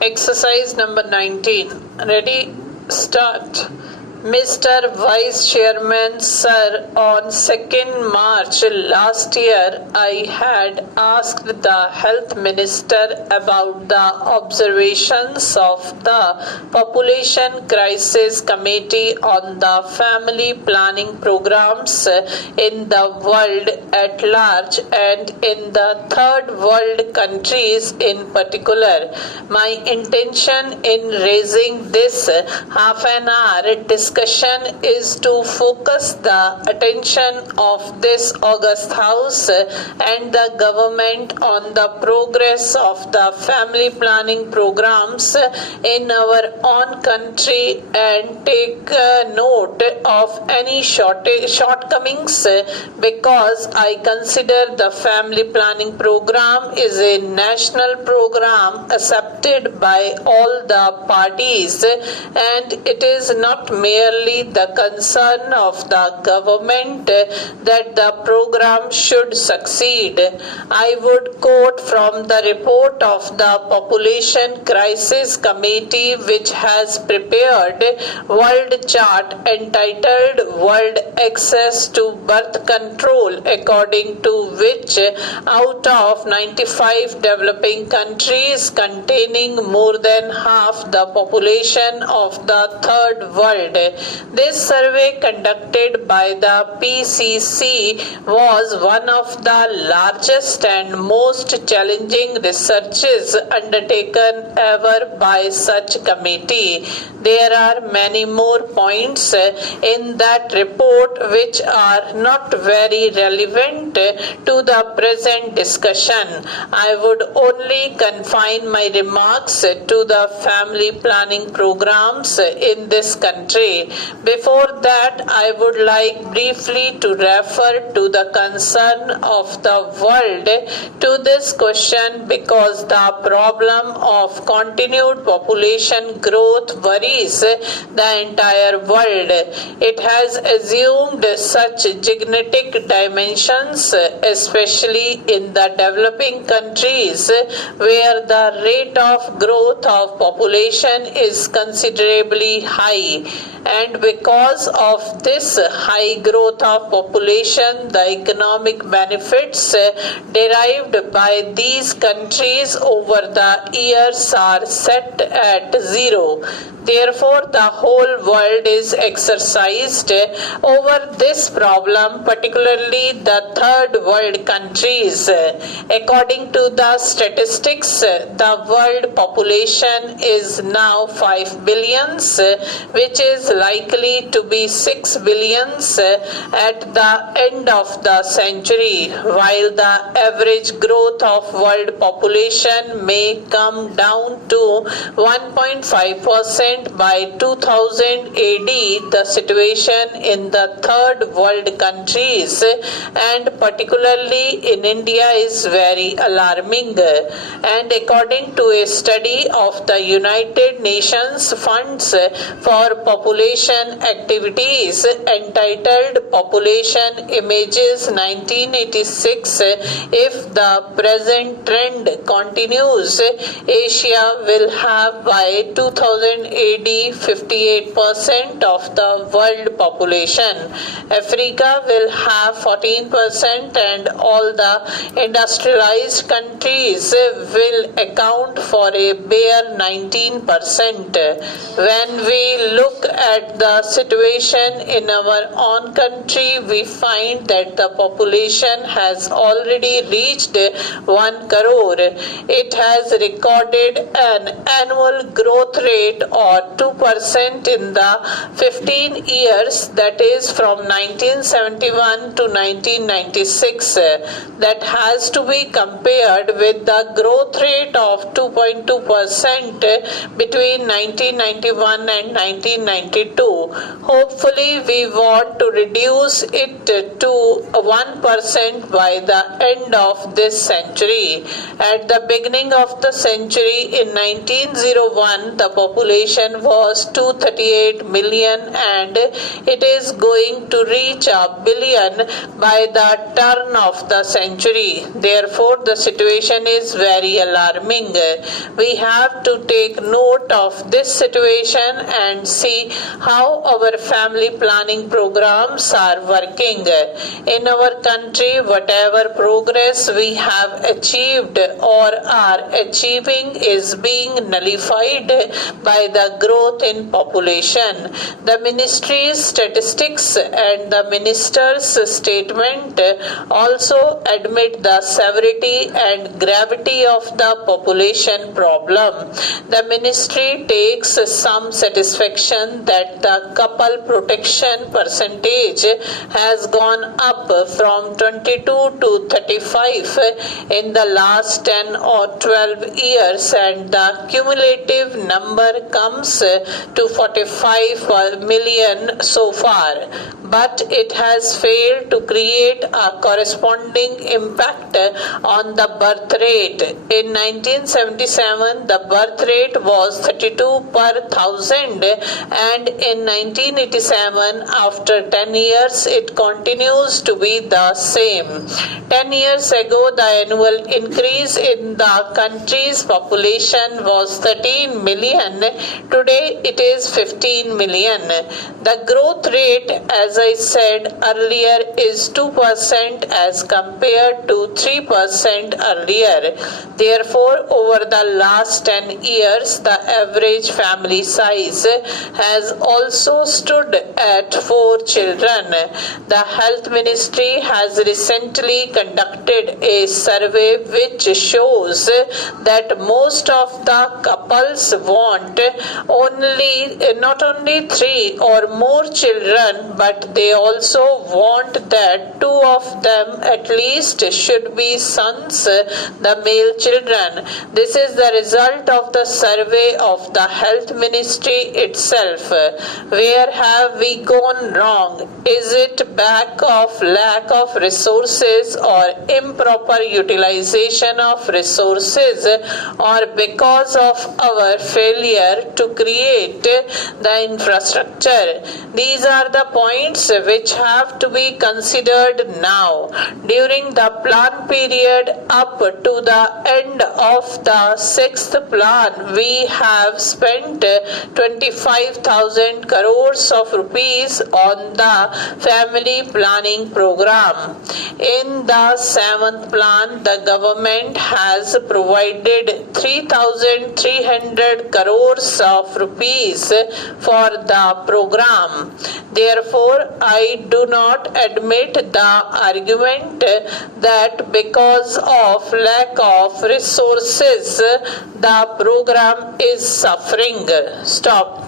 Exercise number 19. Ready? Start. Mr. Vice Chairman, sir, on 2nd March last year, I had asked the Health Minister about the observations of the Population Crisis Committee on the family planning programs in the world at large and in the third world countries in particular. My intention in raising this half an hour discussion is to focus the attention of this august house and the government on the progress of the family planning programs in our own country and take note of any shortcomings because I consider the family planning program is a national program accepted by all the parties and it is not merely the concern of the government that the program should succeed. I would quote from the report of the Population Crisis Committee which has prepared world chart entitled World Access to Birth Control, according to which out of 95 developing countries containing more than half the population of the third world. This survey conducted by the PCC was one of the largest and most challenging researches undertaken ever by such committee. There are many more points in that report which are not very relevant to the present discussion. I would only confine my remarks to the family planning programs in this country. Before that, I would like briefly to refer to the concern of the world to this question because the problem of continued population growth worries the entire world. It has assumed such gigantic dimensions, especially in the developing countries where the rate of growth of population is considerably high. And because of this high growth of population, the economic benefits derived by these countries over the years are set at zero. Therefore, the whole world is exercised over this problem, particularly the third world countries. According to the statistics, the world population is now 5 billions, which is likely to be 6 billions at the end of the century, while the average growth of world population may come down to 1.5% by 2000 AD. The situation in the third world countries and particularly in India is very alarming. And according to a study of the United Nations Funds for Population Activities entitled Population Images 1986, if the present trend continues, Asia will have by 2000 AD 58% of the world population. Africa will have 14% and all the industrialized countries will account for a bare 19%. When we look at the situation in our own country, we find that the population has already reached 1 crore. It has recorded an annual growth rate or 2% in the 15 years, that is from 1971 to 1996. That has to be compared with the growth rate of 2.2% between 1991 and 1999. JUNE22. Hopefully, we want to reduce it to 1% by the end of this century. At the beginning of the century in 1901, the population was 238 million and it is going to reach a billion by the turn of the century. Therefore, the situation is very alarming. We have to take note of this situation and see how our family planning programs are working. In our country, whatever progress we have achieved or are achieving is being nullified by the growth in population. The ministry's statistics and the minister's statement also admit the severity and gravity of the population problem. The ministry takes some satisfaction that the couple protection percentage has gone up from 22 to 35 in the last 10 or 12 years and the cumulative number comes to 45 million so far. But it has failed to create a corresponding impact on the birth rate. In 1977, the birth rate was 32 per thousand and in 1987, after 10 years, it continues to be the same. 10 years ago, the annual increase in the country's population was 13 million. Today, it is 15 million. The growth rate, as I said earlier, is 2% as compared to 3% earlier. Therefore, over the last 10 years, the average family size has also stood at 4 children. The Health Ministry has recently conducted a survey which shows that most of the couples want not only 3 or more children, but they also want that 2 of them at least should be sons, the male children. This is the result of the survey of the Health Ministry itself. Where have we gone wrong? Is it back of lack of resources or improper utilization of resources or because of our failure to create the infrastructure? These are the points which have to be considered now. During the plan period up to the end of the 6th plan, we have spent 25,000 crores of rupees on the family planning program. In the 7th plan, the government has provided 3,300 crores of rupees for the program. Therefore, I do not admit the argument that because of lack of resources, the program is suffering. Stop.